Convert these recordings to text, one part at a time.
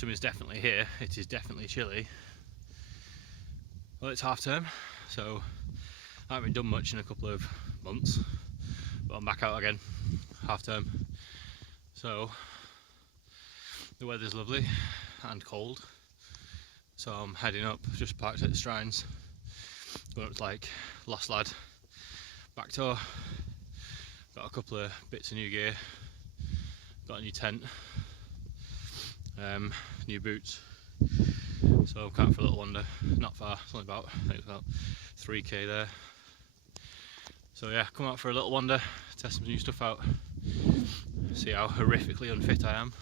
autumn is definitely here. It is definitely chilly. Well, it's half term, so I haven't done much in a couple of months, but I'm back out again, half term. So the weather's lovely and cold, so I'm heading up, just parked at the Shrines, going up to like Lost Lad, back tour. Got a couple of bits of new gear, got a new tent, new boots, so I'm camping for a little wander, not far, it's only about, I think it's about 3k there. So yeah, come out for a little wander, test some new stuff out, see how horrifically unfit I am,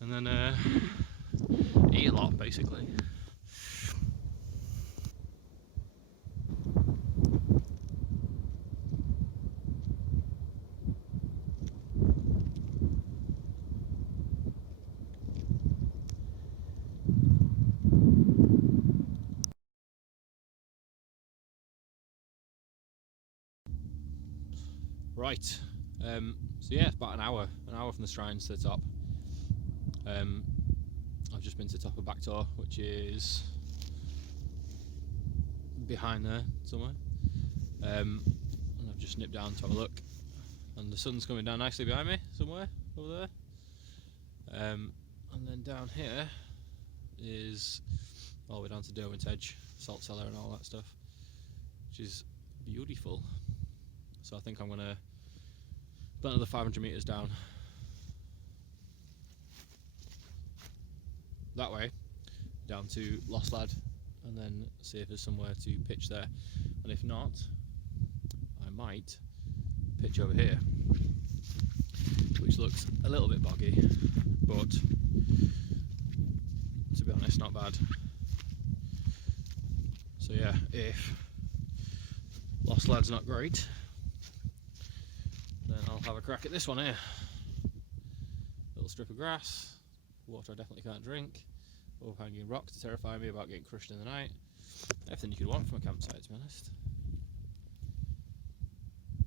and then eat a lot basically. Right, so yeah, it's about an hour from the Shrines to the top. I've just been to the top of Back Tor, which is behind there somewhere, and I've just nipped down to have a look, and the sun's coming down nicely behind me somewhere over there, and then down here is all the way down to Derwent's Edge, salt cellar and all that stuff, which is beautiful. So I think I'm going to put another 500 metres down that way, down to Lost Lad, and then see if there's somewhere to pitch there. And if not, I might pitch over here, which looks a little bit boggy, but to be honest, not bad. So yeah, if Lost Lad's not great, then I'll have a crack at this one here. Little strip of grass, water I definitely can't drink, overhanging rocks to terrify me about getting crushed in the night. Everything you could want from a campsite, to be honest.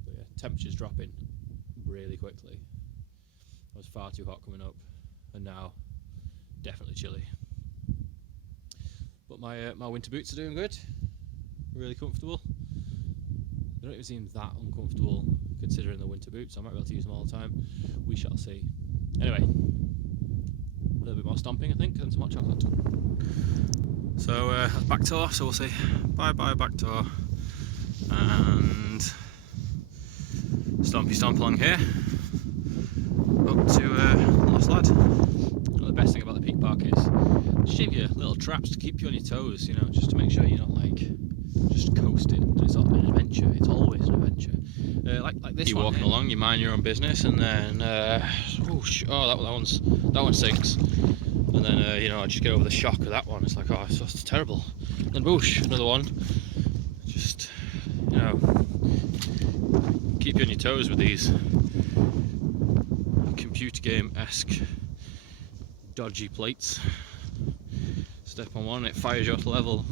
But yeah, temperature's dropping really quickly. I was far too hot coming up, and now definitely chilly. But my winter boots are doing good, really comfortable. They don't even seem that uncomfortable considering the winter boots, so I might be able to use them all the time. We shall see. Anyway, a little bit more stomping I think, and some hot chocolate. So that's Back Tor, so we'll say bye bye Back Tor, and stompy stomp along here up to Lost Lad. The best thing about the Peak Park is they just give you little traps to keep you on your toes, you know, just to make sure you're not like just coasting. It's an adventure. It's always an adventure. Like this. You're walking along, you mind your own business, and then that one sinks. And then you know, I just get over the shock of that one. It's like, oh, it's terrible. And then boosh, another one. Just, you know, keep you on your toes with these computer game-esque dodgy plates. Step on one, it fires you off the level.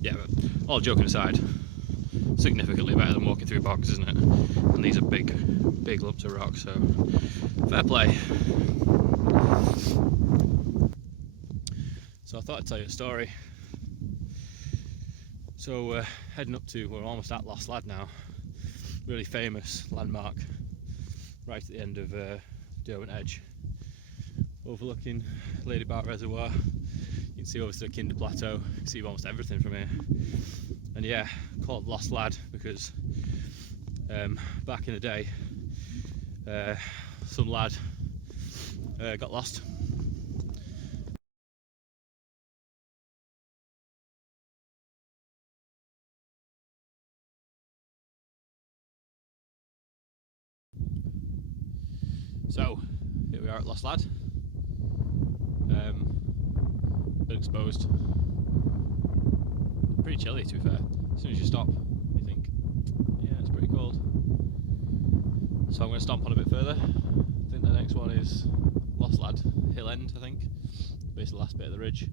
Yeah, but all joking aside, significantly better than walking through bogs, isn't it? And these are big lumps of rock, so fair play. So I thought I'd tell you a story. So heading up to, we're almost at Lost Lad now, really famous landmark right at the end of Derwent Edge, overlooking Lady Bart Reservoir. You can see over to the Kinder Plateau, you can see almost everything from here. And yeah, called Lost Lad because back in the day, some lad got lost. So here we are at Lost Lad. Bit exposed. Pretty chilly, to be fair. As soon as you stop, you think, yeah, it's pretty cold. So I'm going to stomp on a bit further. I think the next one is Lost Lad Hill End, I think. Basically the last bit of the ridge.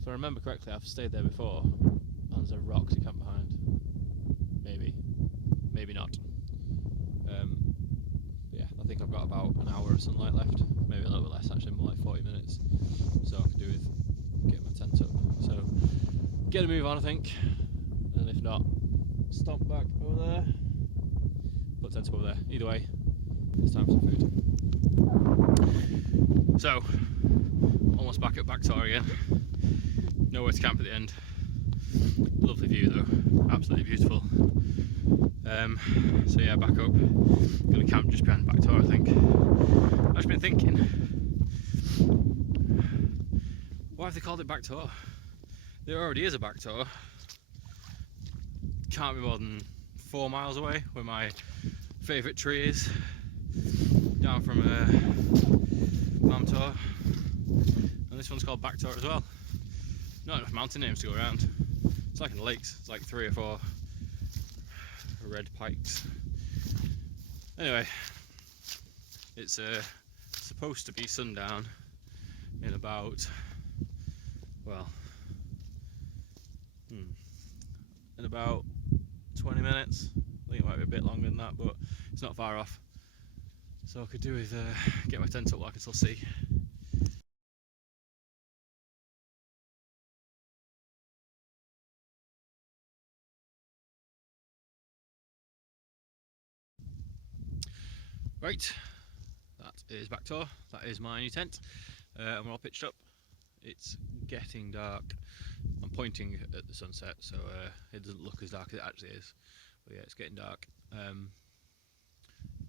If I remember correctly, I've stayed there before, and there's a rock to camp behind. Maybe. Maybe not. Yeah, I think I've got about an hour of sunlight left, maybe a little bit less actually, more like 40 minutes. So I could do with getting my tent up. So get a move on, I think, and if not, stomp back over there, put tent up over there. Either way, it's time for some food. So, almost back at Backtor again. Nowhere to camp at the end. Lovely view though, absolutely beautiful. So yeah, back up. Gonna camp just behind Backtor, I think. I've just been thinking, why have they called it Backtor? There already is a Backtor. Can't be more than 4 miles away where my favourite tree is. Down from Mammut. And this one's called Backtor as well. Not enough mountain names to go around. It's like in the lakes, it's like 3 or 4 red pikes. Anyway, it's supposed to be sundown in about, well, in about 20 minutes. I think it might be a bit longer than that, but it's not far off. So I could do with get my tent up while I can still see. Right, that is Backtor. That is my new tent, and we're all pitched up. It's getting dark. I'm pointing at the sunset, so it doesn't look as dark as it actually is. But yeah, it's getting dark.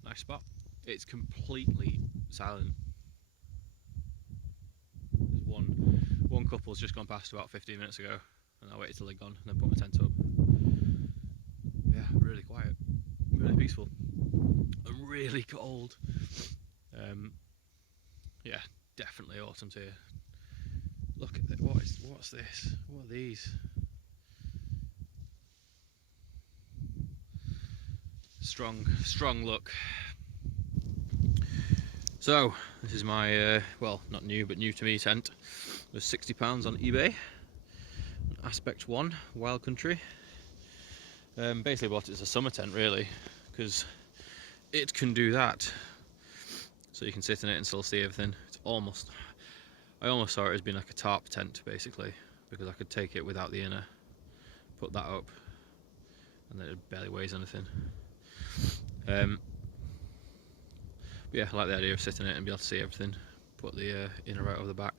Nice spot. It's completely silent. There's one couple's just gone past about 15 minutes ago, and I waited till they're gone and then put my tent up. Yeah, really quiet, really peaceful, and really cold. Yeah, definitely autumn's here. Look at that. What's this? What are these? Strong look. So this is my well, not new but new to me tent. It was £60 on eBay. Aspect 1 Wild Country. Basically bought it as a summer tent really, because it can do that. So you can sit in it and still see everything. I almost saw it as being like a tarp tent basically, because I could take it without the inner, put that up, and then it barely weighs anything. But yeah, I like the idea of sitting in it and be able to see everything. Put the inner right over the back.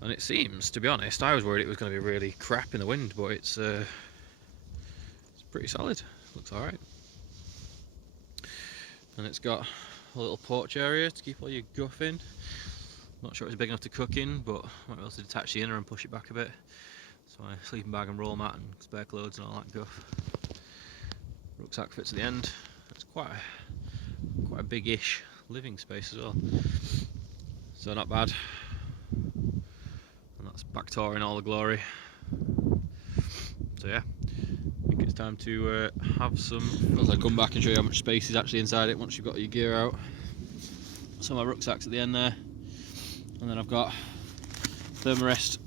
And it seems, to be honest, I was worried it was going to be really crap in the wind, but it's pretty solid. Looks alright. And it's got a little porch area to keep all your guff in. Not sure it's big enough to cook in, but I might be able to detach the inner and push it back a bit. So my sleeping bag and roll mat and spare clothes and all that guff. Rucksack fits at the end. It's quite a big-ish living space as well. So not bad. And that's Backtor in all the glory. So yeah, I think it's time to have some. As I come back and show you how much space is actually inside it once you've got your gear out. So my rucksack's at the end there, and then I've got Thermarest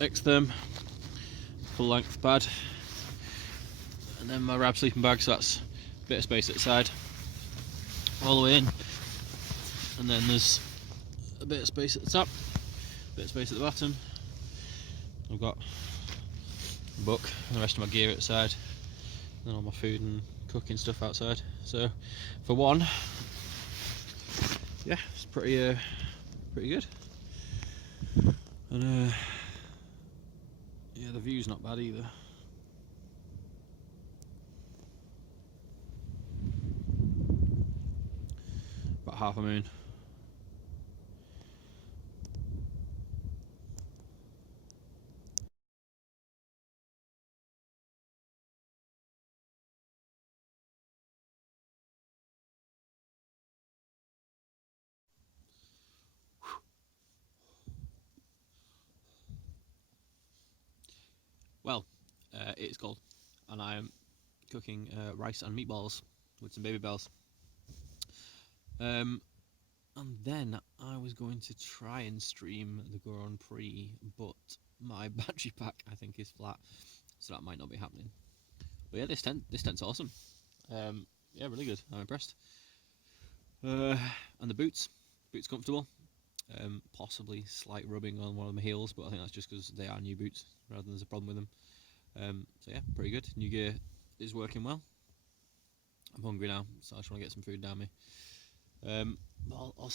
X-Therm full length pad, and then my Rab sleeping bag, so that's a bit of space at the side, all the way in, and then there's a bit of space at the top, a bit of space at the bottom. I've got a book and the rest of my gear at the side, and then all my food and cooking stuff outside. So for one, yeah, it's pretty good. And yeah, the view's not bad either. About half a moon. Well, it's cold, and I am cooking rice and meatballs with some baby bells. And then I was going to try and stream the Grand Prix, but my battery pack I think is flat, so that might not be happening. But yeah, this tent's awesome. Yeah, really good. I'm impressed. And the boots comfortable. Possibly slight rubbing on one of my heels, but I think that's just because they are new boots rather than there's a problem with them. So yeah, pretty good. New gear is working well. I'm hungry now, so I just want to get some food down me. I'll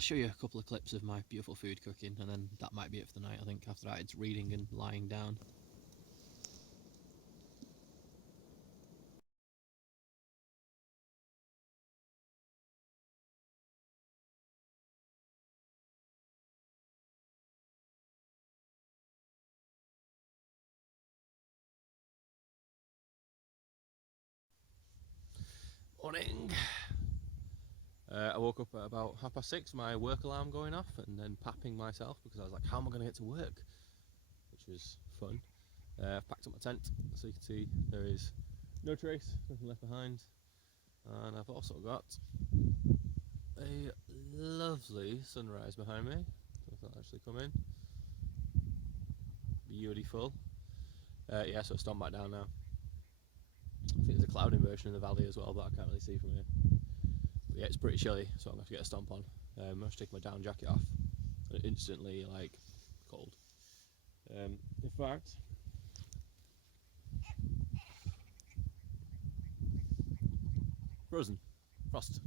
show you a couple of clips of my beautiful food cooking, and then that might be it for the night. I think after that it's reading and lying down. Morning. I woke up at about 6:30, my work alarm going off, and then papping myself because I was like, how am I going to get to work? Which was fun. I've packed up my tent, so you can see there is no trace, nothing left behind. And I've also got a lovely sunrise behind me. If that'll actually come in. Beautiful. Yeah, so stomp back down now. I think there's a cloud inversion in the valley as well, but I can't really see from here. But yeah, it's pretty chilly, so I'm going to have to get a stomp on. I have to take my down jacket off, and instantly, like, cold. In fact, frozen, frost.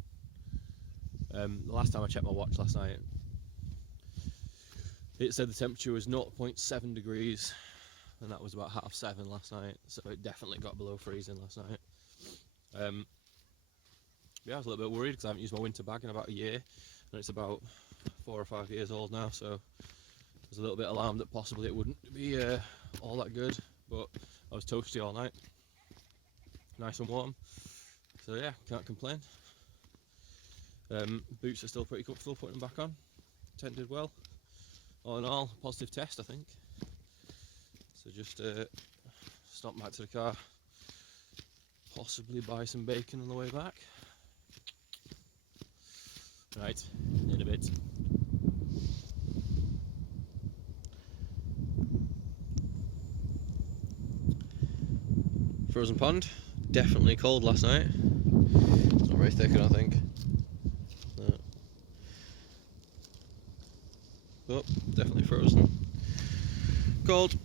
The last time I checked my watch last night, it said the temperature was 0.7 degrees, and that was about 7:30 last night, so it definitely got below freezing last night. Yeah, I was a little bit worried because I haven't used my winter bag in about a year, and it's about 4 or 5 years old now, so I was a little bit alarmed that possibly it wouldn't be all that good, but I was toasty all night, nice and warm, so yeah, can't complain. Boots are still pretty comfortable, putting them back on. Tent did well. All in all, positive test, I think. So just stop back to the car, possibly buy some bacon on the way back. Right, in a bit. Frozen pond, definitely cold last night. It's not very thick, I don't think. No. But definitely frozen. Cold.